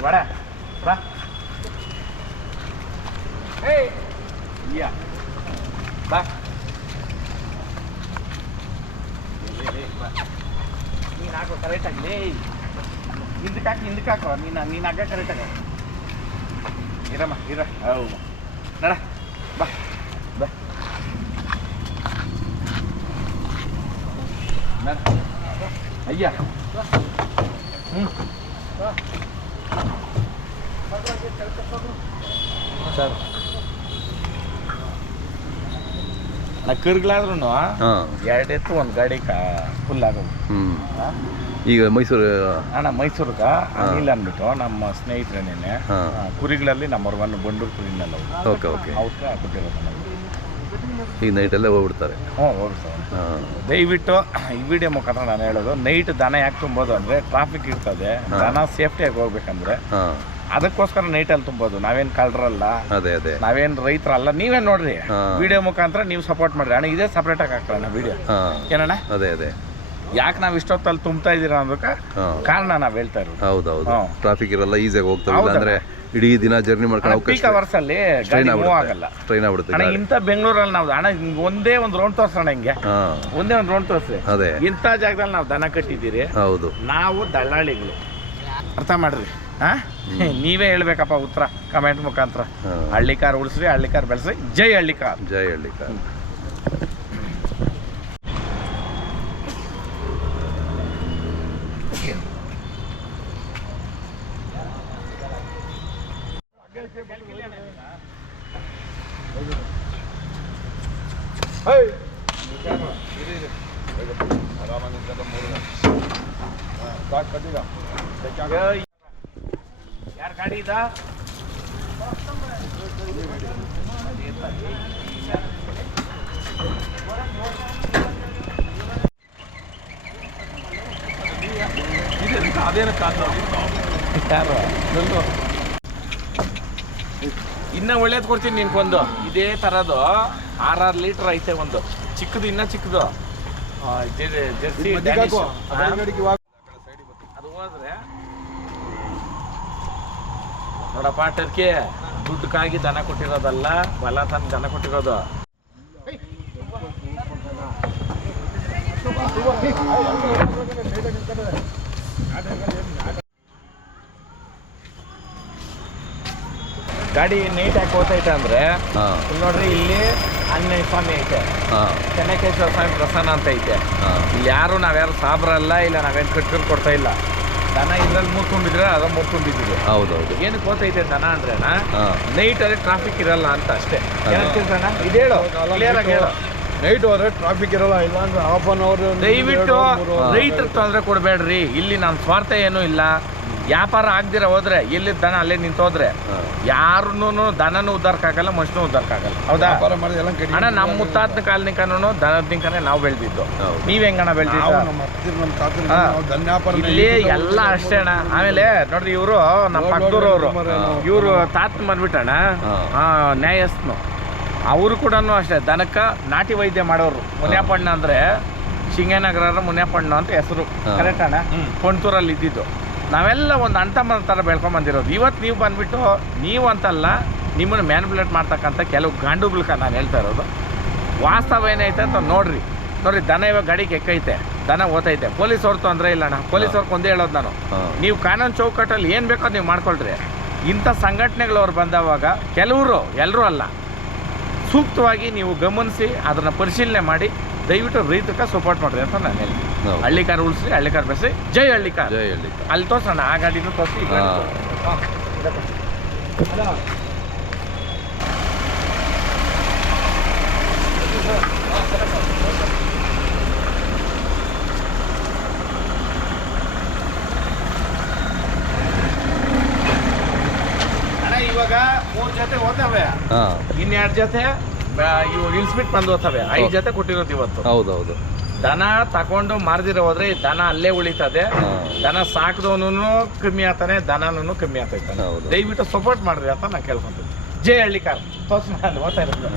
Vada, va. Hey, yeah, va. ನೀನು ಹಾಕೋ ಕರೆಕ್ಟಾಗಿ ಲೇ ಹಿಂದಕ್ಕೆ ಹಾಕೋ ನೀನು ಹಾಕ ಕರೆಕ್ಟಾಗ ಇರಮ್ಮ ಇರ ಹೌದು ನಡ ಬಾ ಬಾ ನಡ ಅಯ್ಯ ಸರ್ ನಾ ಕರ್ಗ್ಲಾದ್ರೂ ಎರಡು ಎತ್ತು ಒಂದು ಗಾಡಿ ಫುಲ್ ಆಗೋದು. ಈಗ ಮೈಸೂರು ಅಣ್ಣ ಮೈಸೂರಿಗೆ ಅನಿಲ್ ಅಂದ್ಬಿಟ್ಟು ನಮ್ಮ ಸ್ನೇಹಿತರೇನೇನೆ ಕುರಿಗಳಲ್ಲಿ ನಂಬರ್ 1 ಬಂಡೂರು ಕುರಿನೆಲ್ಲ ಓಕೆ ಓಕೆ ಅವ್ರಿಗೆ ಕೊಟ್ಟಿರೋದು ನಮಗೆ. ಈಗ ನೈಟಲ್ಲೇ ಹೋಗ್ಬಿಡ್ತಾರೆ. ಹೋಗ್ಬಿಡ್ತಾರೆ. ದಯವಿಟ್ಟು ಈ ವಿಡಿಯೋ ಮುಖಾಂತರ ನಾನು ಹೇಳೋದು, ನೈಟ್ ದನ ಯಾಕೆ ತುಂಬೋದು ಅಂದರೆ ಟ್ರಾಫಿಕ್ ಇರ್ತದೆ, ದನ ಸೇಫ್ಟಿಯಾಗಿ ಹೋಗ್ಬೇಕಂದ್ರೆ ಅದಕ್ಕೋಸ್ಕರ ನೈಟಲ್ಲಿ ತುಂಬೋದು. ನಾವೇನು ಕಳ್ರಲ್ಲ, ಅದೇ ಅದೇ ನಾವೇನು ರೈತರಲ್ಲ. ನೀವೇ ನೋಡ್ರಿ ವಿಡಿಯೋ ಮುಖಾಂತರ ನೀವು ಸಪೋರ್ಟ್ ಮಾಡ್ರಿ ಅಣ್ಣ. ಇದೇ ಸಪ್ರೇಟಾಗಿ ಹಾಕ್ಕೊಳ್ಳೋಣ ವಿಡಿಯೋ ಏನಣ್ಣ. ಅದೇ ಅದೇ ಯಾಕೆ ನಾವು ಇಷ್ಟೊತ್ತಲ್ಲಿ ತುಂಬ್ತಾ ಇದ್ದೀರಾ ಅನ್ನೋದಕ್ಕೆ ಕಾರಣ ನಾವು ಹೇಳ್ತಾ ಇರೋದು. ಹೌದೌದು, ಟ್ರಾಫಿಕ್ ಇರಲ್ಲ, ಈಸಿಯಾಗಿ ಹೋಗ್ತಾವೆ. ಅಂದ್ರೆ ಇಡೀ ದಿನ ಜರ್ನಿ ಮಾಡ್ಕೊಂಡು ಪೀಕ್ ಅವರ್ಸ್ ಅಲ್ಲಿ ಗಾಡಿ ಮೂವ್ ಆಗಲ್ಲ, ಟ್ರೈನ್ ಆಗ್ಬಿಡುತ್ತೆ. ಅಣ್ಣ ಇಂಥ ಬೆಂಗಳೂರಲ್ಲಿ ನಾವು ಅಣ್ಣ ಒಂದೇ ಒಂದು ರೌಂಡ್ ತೋರ್ಸೋಣ, ಹಿಂಗೆ ಒಂದೇ ಒಂದು ರೌಂಡ್ ತೋರಿಸಿ. ಅದೇ ಇಂಥ ಜಾಗದಲ್ಲಿ ನಾವು ದನ ಕಟ್ಟಿದ್ದೀರಿ. ಹೌದು, ನಾವು ದಳ್ಳಾಳಿಗಳು, ಅರ್ಥ ಮಾಡ್ರಿ. ನೀವೇ ಹೇಳ್ಬೇಕಪ್ಪ ಉತ್ತರ ಕಮೆಂಟ್ ಮುಖಾಂತರ. ಹಳ್ಳಿಕಾರ್ ಉಳಿಸ್ರಿ, ಹಳ್ಳಿಕಾರ್ ಬೆಳೆಸ್ರಿ. ಜೈ ಹಳ್ಳಿಕಾರ್, ಜೈ ಹಳ್ಳಿಕಾರ್. ಯಾರ ಗಾಡಿ ಇದ ಇನ್ನ ಒಳ್ಳೇದು ಕೊಡ್ತೀನಿ ನಿನ್ಕೊಂದು. ಇದೇ ತರದು 6 ಲೀಟರ್ ಐತೆ ಒಂದು ಚಿಕ್ಕದು, ಇನ್ನ ಚಿಕ್ಕದು ಜರ್ಸಿ ಅದು ಹೋದ್ರೆ ನೋಡಪ್ಪ. ಟರ್ಕಿ ದುಡ್ಡಕ್ಕಾಗಿ ದನ ಕೊಟ್ಟಿರೋದಲ್ಲ, ಬಲ ತಂದು ದನ ಕೊಟ್ಟಿರೋದು. ಗಾಡಿ ನೀಟ್ ಆಗಿ ಹೋಗ್ತೈತೆ ಅಂದ್ರೆ ನೋಡ್ರಿ, ಇಲ್ಲಿ ಆಂಜನೇಯ ಸ್ವಾಮಿ ಐತೆ, ಚೆನ್ನಕೇಶ್ವರ ಸ್ವಾಮಿ ಪ್ರಸನ್ನ ಅಂತ ಐತೆ. ಇಲ್ಲಿ ನಾವ್ಯಾರು ಸಾಬ್ರಲ್ಲ, ಇಲ್ಲ ನಾವೇನು ಕಟ್ಕೊಂಡು ಕೊಡ್ತಾ ಇಲ್ಲ. ದನ ಇದ್ರಲ್ಲಿ ಮೂರ್ಕೊಂಡಿದ್ರೆ ಅದ ಮೂರ್ಕೊಂಡಿದ್ದೀವಿ. ಹೌದೌದು. ಏನಕ್ಕೆ ಹೋಗ್ತೈತೆ ದನ ಅಂದ್ರೆ ನೈಟಲ್ಲಿ ಟ್ರಾಫಿಕ್ ಇರಲ್ಲ ಅಂತ ಅಷ್ಟೇ. ಇದು ಹೇಳು, ಕ್ಲಿಯರ್ ಆಗಿ ಹೇಳು. ನೈಟ್ ಹೋದ್ರೆ ಟ್ರಾಫಿಕ್ ಇರಲ್ಲ, ಇಲ್ಲ ಅಂದ್ರೆ ½ ಅವರ್. ದಯವಿಟ್ಟು ರೈತರಿಗೆ ತೊಂದರೆ ಕೊಡಬೇಡ್ರಿ. ಇಲ್ಲಿ ನಮ್ಮ ಸ್ವಾರ್ಥ ಏನೂ ಇಲ್ಲ. ವ್ಯಾಪಾರ ಆಗದಿರ ಹೋದ್ರೆ ಎಲ್ಲಿ ದನ ಅಲ್ಲೇ ನಿಂತೋದ್ರೆ ಯಾರನ್ನೂ ದನನೂ ಉದ್ದಾರಕ್ಕಾಗಲ್ಲ, ಮನುಷ್ಯನೂ ಉದ್ದಾರಕ್ಕಾಗಲ್ಲ. ಹೌದಾ ಅಣ್ಣ? ನಮ್ಮ ಮುತ್ತಾತನ ಕಾಲನಿಕನೂ ದನದ ನಿಂಕನೇ ನಾವು ಬೆಳೆದಿದ್ದು. ನೀವ್ ಹೆಂಗಣ್ಣ ಬೆಳೆದಿದ್ದು? ಇಲ್ಲಿ ಎಲ್ಲ ಅಷ್ಟೇ ಅಣ್ಣ. ಆಮೇಲೆ ನೋಡ್ರಿ, ಇವರು ನಮ್ಮ ಪಕ್ಕದೂರವರು, ಇವರು ತಾತನ ಬಂದ್ಬಿಟ್ಟಣ್ಣ ನ್ಯಾಯಸ್ಥನು. ಅವರು ಕೂಡ ಅಷ್ಟೇ ದನಕ್ಕ ನಾಟಿ ವೈದ್ಯ ಮಾಡೋರು. ಮುನ್ಯಾಪಣ್ಣ ಅಂದ್ರೆ ಶಿಂಗನಗರ ಮುನ್ಯಾಪಣ್ಣ ಅಂತ ಹೆಸರು, ಕರೆಕ್ಟ್ ಅಣ್ಣ? ಕೊಂಡ್ತೂರಲ್ಲಿ ಇದ್ದಿದ್ದು. ನಾವೆಲ್ಲ ಒಂದು ಅಂಟಮ್ಮನ ಥರ ಬೆಳ್ಕೊಂಬಂದಿರೋದು. ಇವತ್ತು ನೀವು ಬಂದುಬಿಟ್ಟು, ನೀವು ಅಂತಲ್ಲ, ನಿಮ್ಮನ್ನು ಮ್ಯಾನಿಪುಲೇಟ್ ಮಾಡ್ತಕ್ಕಂಥ ಕೆಲವು ಗಾಂಡುಗಳ್ಕ ನಾನು ಹೇಳ್ತಾ ಇರೋದು. ವಾಸ್ತವ ಏನೈತೆ ಅಂತ ನೋಡ್ರಿ. ದನ ಇವಾಗ ಗಾಡಿಗೆ ಎಕ್ಕೈತೆ, ದನ ಓತೈತೆ. ಪೊಲೀಸವ್ರು ತೊಂದರೆ ಇಲ್ಲ ಅಣ್ಣ, ಪೊಲೀಸವ್ರಿಗೆ ಒಂದೇ ಹೇಳೋದು ನಾನು, ನೀವು ಕಾನೂನು ಚೌಕಟ್ಟಲ್ಲಿ ಏನು ಬೇಕೋ ನೀವು ಮಾಡ್ಕೊಳ್ರಿ. ಇಂಥ ಸಂಘಟನೆಗಳವ್ರು ಬಂದವಾಗ ಕೆಲವರು, ಎಲ್ಲರೂ ಅಲ್ಲ, ಸೂಕ್ತವಾಗಿ ನೀವು ಗಮನಿಸಿ ಅದನ್ನು ಪರಿಶೀಲನೆ ಮಾಡಿ ದಯವಿಟ್ಟು ರೈತಕ್ಕೆ ಸಪೋರ್ಟ್ ಮಾಡ್ರಿ ಅಂತ ನಾನು ಹೇಳ್ತೀನಿ. ಹಳ್ಳಿಕಾರ್ ಉಳಿಸ್ರಿ, ಹಳ್ಳಿಕಾರ್ ಬೆಳೆಸಿ. ಜೈ ಹಳ್ಳಿಕಾರ್, ಜೈ ಹಳ್ಳಿಕಾರ್. ಅಲ್ಲಿ ತೋರ್ಸೋಣ, ಆ ಗಾಡಿನೂ ತೋರಿಸಿ. ಅಣ್ಣ ಇವಾಗ 3 ಜೊತೆ ಹೋಗ್ತವೆ, ಇನ್ನು 2 ಜೊತೆ ಇವು ಇಳಿಸ್ಬಿಟ್ಟು ಬಂದು ಹೋಗ್ತವೆ. 5 ಜೊತೆ ಕೊಟ್ಟಿರೋದು ಇವತ್ತು. ಹೌದೌದು. ದನ ತಗೊಂಡು ಮಾರ್ದಿರ ಹೋದ್ರೆ ಈ ದನ ಅಲ್ಲೇ ಉಳಿತದೆ. ದನ ಸಾಕಿದವನು ಕಮ್ಮಿ ಆಗ್ತಾನೆ, ದನನೂ ಕಮ್ಮಿ ಆಗ್ತೈತಾನೆ. ಹೌದು. ದಯವಿಟ್ಟು ಸಪೋರ್ಟ್ ಮಾಡ್ರಿ ಅಂತ ನಾನು ಕೇಳ್ಕೊಂತೀನಿ. ಜೈ ಹಳ್ಳಿಕಾರ್ ತೋರ್ಸ್ ಓದ್ತಾ ಇರೋದು.